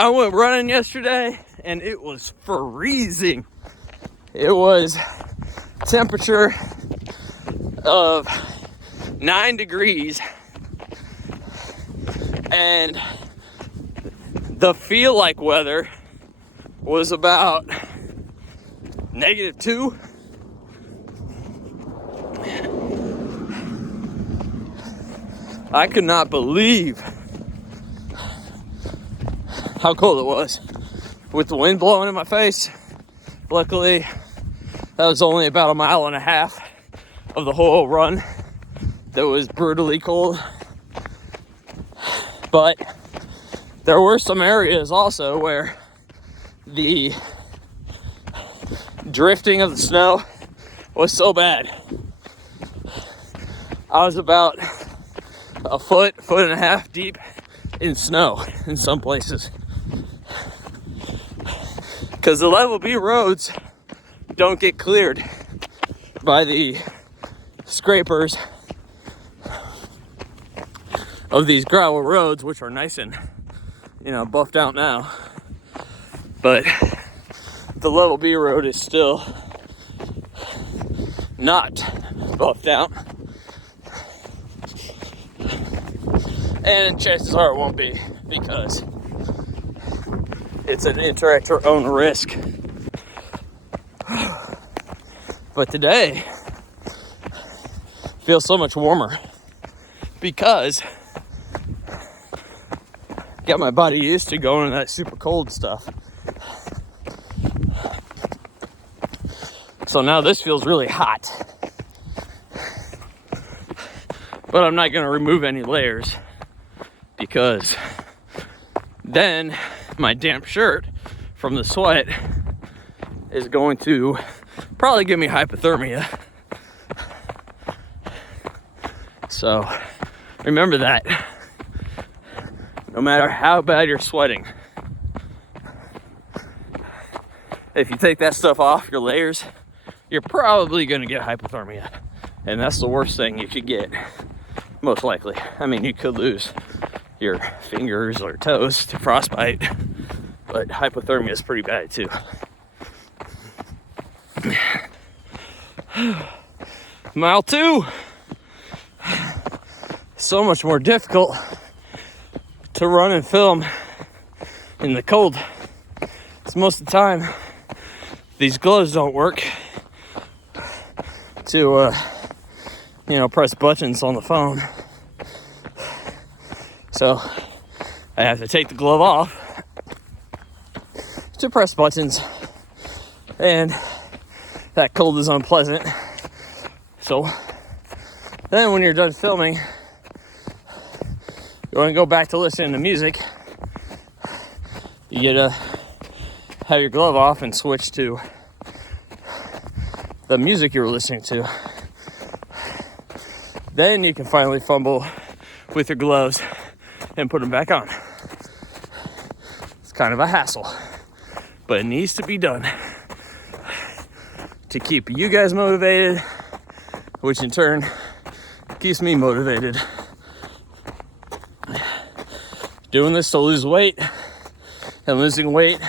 I went running yesterday and it was freezing. It was temperature of 9 degrees and the feel like weather was about -2. I could not believe how cold it was with the wind blowing in my face. Luckily, that was only about 1.5 miles of the whole run that was brutally cold. But there were some areas also where the drifting of the snow was so bad. I was about a foot and a half deep in snow in some places. Because the level B roads don't get cleared by the scrapers of these gravel roads, which are nice and, buffed out now. But the level B road is still not buffed out. And chances are it won't be, because it's an interactor own risk. But today feels so much warmer because I got my body used to going to that super cold stuff. So now this feels really hot. But I'm not going to remove any layers, because then my damp shirt from the sweat is going to probably give me hypothermia. So remember that. No matter how bad you're sweating, if you take that stuff off your layers, you're probably going to get hypothermia. And that's the worst thing you could get, most likely. I mean, you could lose your fingers or toes to frostbite, but hypothermia is pretty bad too. Mile 2. So much more difficult to run and film in the cold. Because most of the time, these gloves don't work to, press buttons on the phone. So I have to take the glove off to press buttons, and that cold is unpleasant. So then when you're done filming, you want to go back to listening to music, you get to have your glove off and switch to the music you were listening to. Then you can finally fumble with your gloves and put them back on. It's kind of a hassle, but it needs to be done to keep you guys motivated, which in turn keeps me motivated. Doing this to lose weight, and losing weight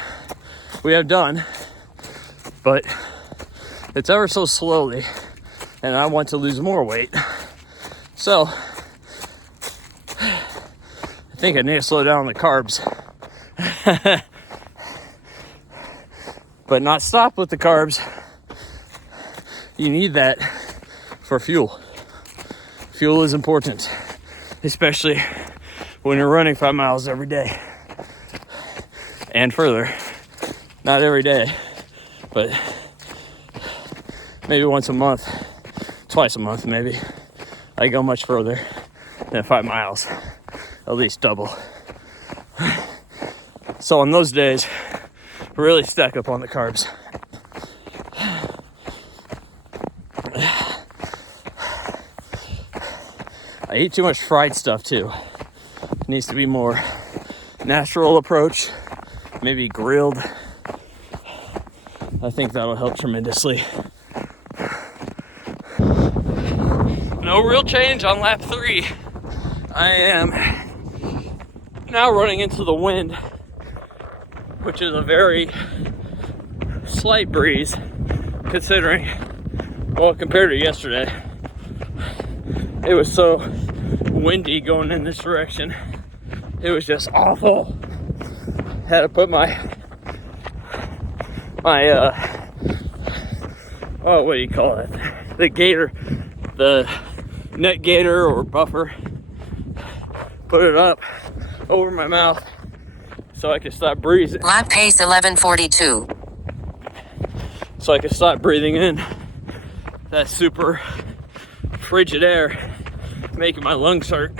we have done, but it's ever so slowly, and I want to lose more weight. So I think I need to slow down on the carbs. But not stop with the carbs. You need that for fuel. Fuel is important, especially when you're running 5 miles every day and further. Not every day, but maybe once a month, twice a month maybe. I go much further than 5 miles, at least double. So on those days, really stack up on the carbs. I eat too much fried stuff too. It needs to be more natural approach, maybe grilled. I think that'll help tremendously. No real change on lap 3. I am now running into the wind which is a very slight breeze considering, well, compared to yesterday. It was so windy going in this direction. It was just awful. Had to put my oh, what do you call it? The gator, the net gator or buffer. Put it up over my mouth so I could stop breathing. Lap pace 11:42. So I could stop breathing in that super frigid air, making my lungs hurt.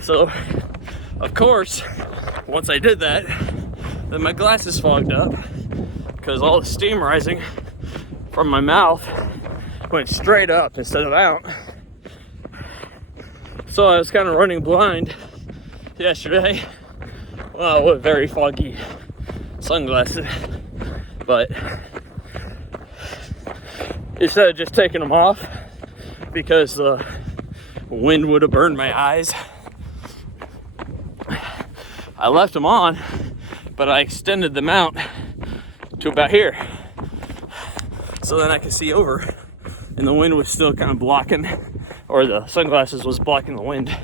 So, of course, once I did that, then my glasses fogged up because all the steam rising from my mouth went straight up instead of out. So I was kind of running blind yesterday. Well, with very foggy sunglasses, but instead of just taking them off because the wind would have burned my eyes, I left them on, but I extended them out to about here so then I could see over, and the wind was still kind of blocking, or the sunglasses was blocking the wind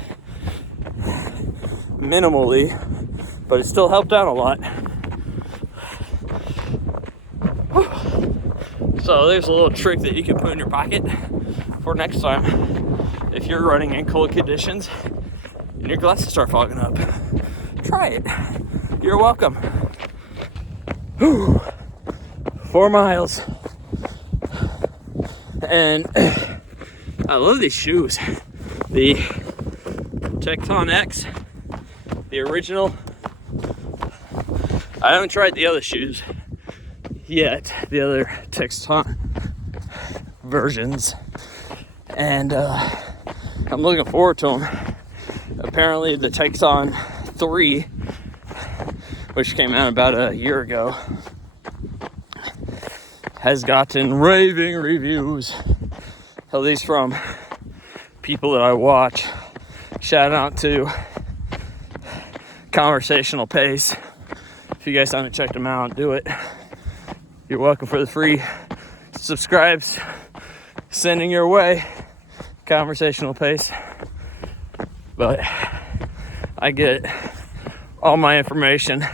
minimally, but it still helped out a lot. So there's a little trick that you can put in your pocket for next time if you're running in cold conditions and your glasses start fogging up. Try it. You're welcome. 4 miles. And I love these shoes. The Tecton X, the original. I haven't tried the other shoes yet, the other Tecton versions, and I'm looking forward to them. Apparently the Tecton 3, which came out about a year ago, has gotten raving reviews, at least from people that I watch. Shout out to Conversational Pace. If you guys haven't checked them out, do it. You're welcome for the free subscribes. Sending your way, Conversational Pace. But I get all my information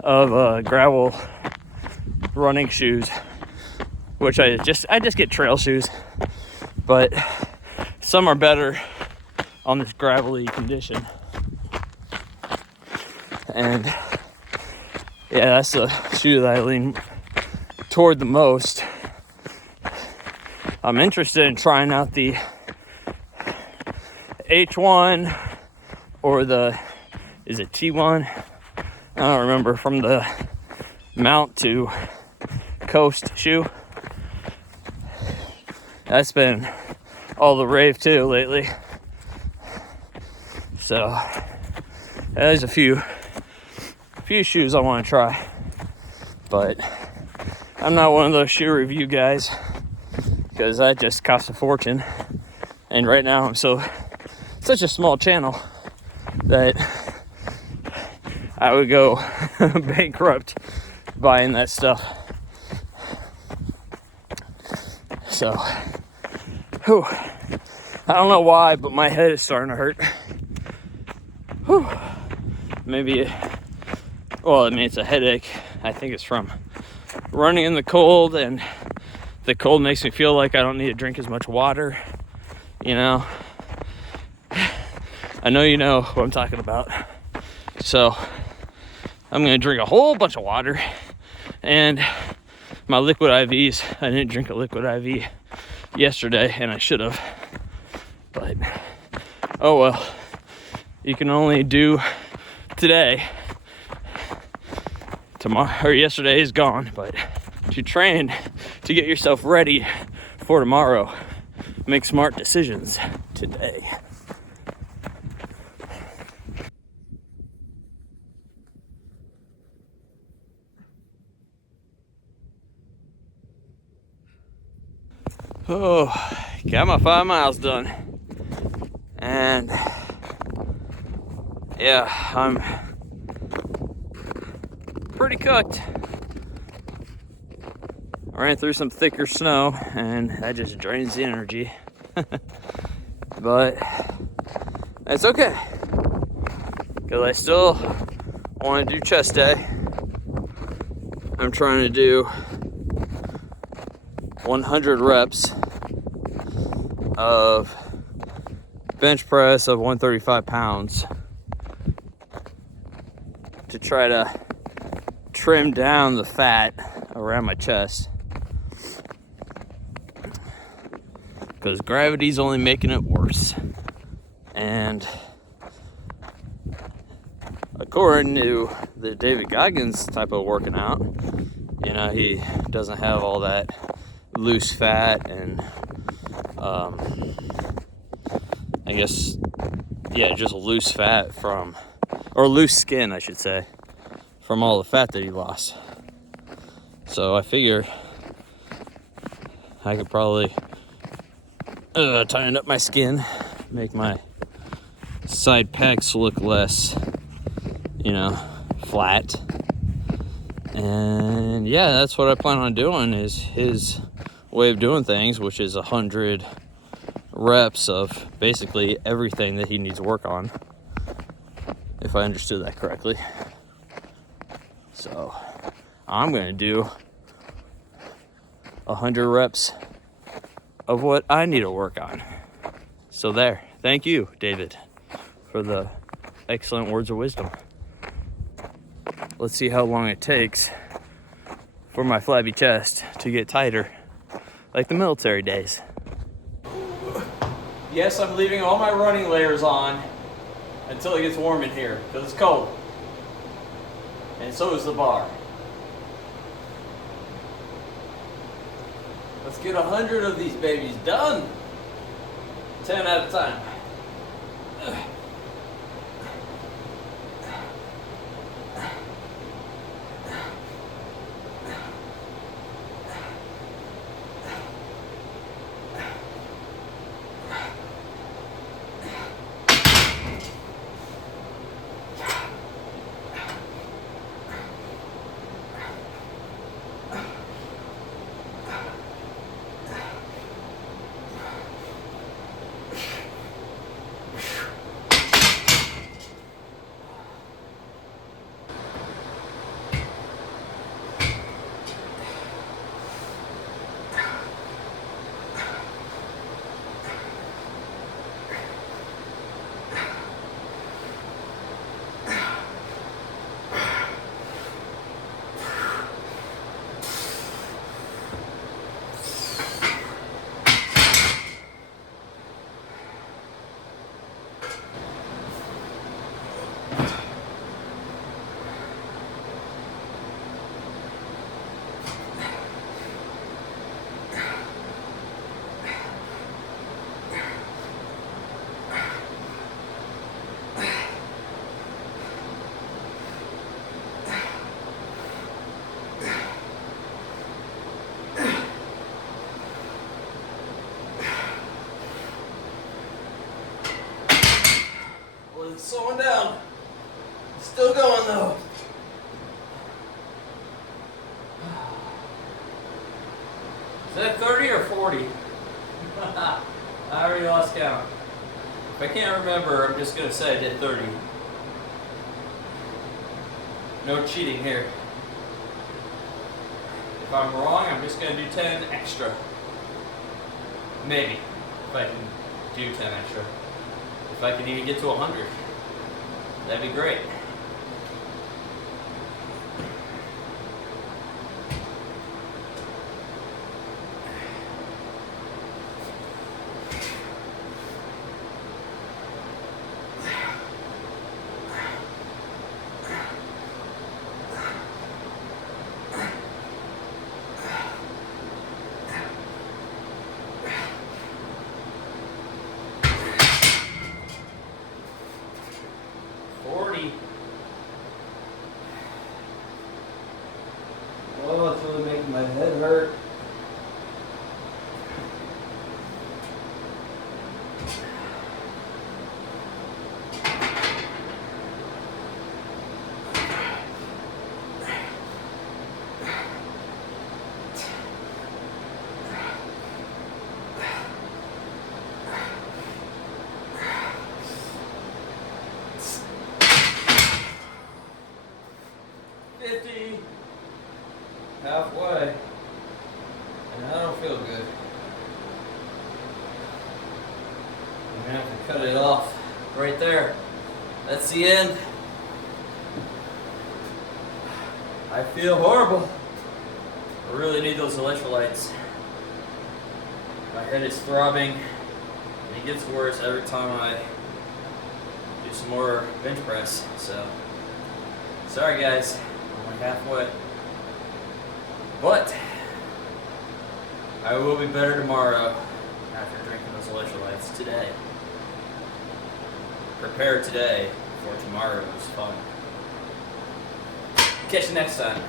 of gravel running shoes, which I just get trail shoes, but some are better on this gravelly condition. And yeah, that's the shoe that I lean toward the most. I'm interested in trying out the H1 or is it T1? I don't remember, from the Mount to Coast shoe. That's been all the rave too lately. So there's a few shoes I want to try, but I'm not one of those shoe review guys because that just costs a fortune, and right now I'm such a small channel that I would go bankrupt buying that stuff. So I don't know why, but my head is starting to hurt. Maybe it's a headache. I think it's from running in the cold, and the cold makes me feel like I don't need to drink as much water, you know. I know you know what I'm talking about. So I'm gonna drink a whole bunch of water, and my liquid IVs, I didn't drink a liquid IV yesterday, and I should have, but oh well. You can only do today. Tomorrow or yesterday is gone, but to train to get yourself ready for tomorrow, make smart decisions today. Oh, got my 5 miles done, and yeah, I'm pretty cooked. I ran through some thicker snow and that just drains the energy. But that's okay, because I still want to do chest day. I'm trying to do 100 reps of bench press of 135 pounds to try to trim down the fat around my chest, because gravity's only making it worse. And according to the David Goggins type of working out, you know, he doesn't have all that loose fat and I guess, yeah, just loose fat from, or loose skin, I should say, from all the fat that he lost. So I figure I could probably tighten up my skin, make my side pecs look less, you know, flat. And yeah, that's what I plan on doing, is his way of doing things, which is 100 reps of basically everything that he needs to work on, if I understood that correctly. So I'm gonna do 100 reps of what I need to work on. So there, thank you, David, for the excellent words of wisdom. Let's see how long it takes for my flabby chest to get tighter, like the military days. Yes, I'm leaving all my running layers on until it gets warm in here, because it's cold. And so is the bar. Let's get 100 of these babies done. 10 at a time. It's slowing down. It's still going though. Is that 30 or 40? I already lost count. If I can't remember, I'm just going to say I did 30. No cheating here. If I'm wrong, I'm just going to do 10 extra. Maybe. If I can do 10 extra. If I can even get to 100. That'd be great. I don't feel good. I'm gonna have to cut it off right there. That's the end. I feel horrible. I really need those electrolytes. My head is throbbing, and it gets worse every time I do some more bench press. So, sorry guys, I'm only halfway. But I will be better tomorrow after drinking those electrolytes today. Prepare today for tomorrow's fun. Catch you next time.